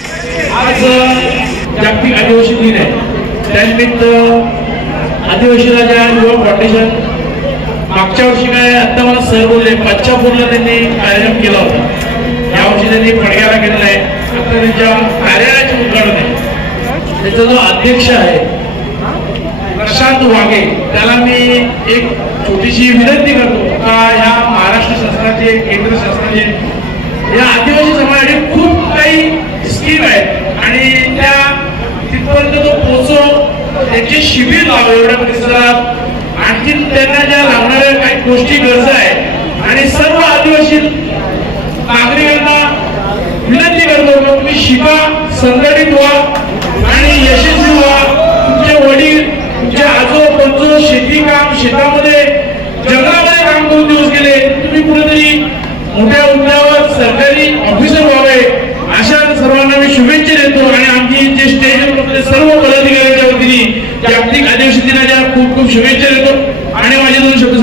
आज जागतिक आदिवासी दिन आहे, त्यानिमित्त आदिवासी राजा युवा फाउंडेशन मागच्या वर्षी काय आता मला सर बोलले पंचापूरला त्यांनी कार्यक्रम केला होता, यावर्षी त्यांनी पडग्याला केलेला आहे. आता त्यांच्या कार्यालयाचे उद्घाटन आहे. त्याचा जो अध्यक्ष आहे प्रशांत वाघे, त्याला मी एक छोटीशी विनंती करतो का ह्या महाराष्ट्र शासनाचे केंद्र शासनाचे या आदिवासी समाजासाठी खूप काही स्कीम आहेत आणि त्या तिथपर्यंत तो पोहोचव, त्याचे शिबिर लावा एवढ्या परिसरात. आणखी त्यांना ज्या लागणाऱ्या काही गोष्टी गरजा आहेत आणि सर्व आदिवासी नागरिकांना विनंती करतो की तुम्ही शिका, संघटित व्हा आणि यशस्वी व्हा. तुमचे वडील, तुमचे आजोबा शेती काम, शेतामध्ये जंगलामध्ये काम करून दिवस गेले, तुम्ही कुठेतरी मोठ्या हुद्द्यावर सरकारी ऑफिसर व्हावे अशा सर्वांना मी शुभेच्छा देतो. आणि आमची जे स्टेजवर सर्व पदाधिकाऱ्यांच्या वतीने जागतिक आदिवासी दिनाच्या खूप खूप शुभेच्छा देतो आणि माझे दोन शब्द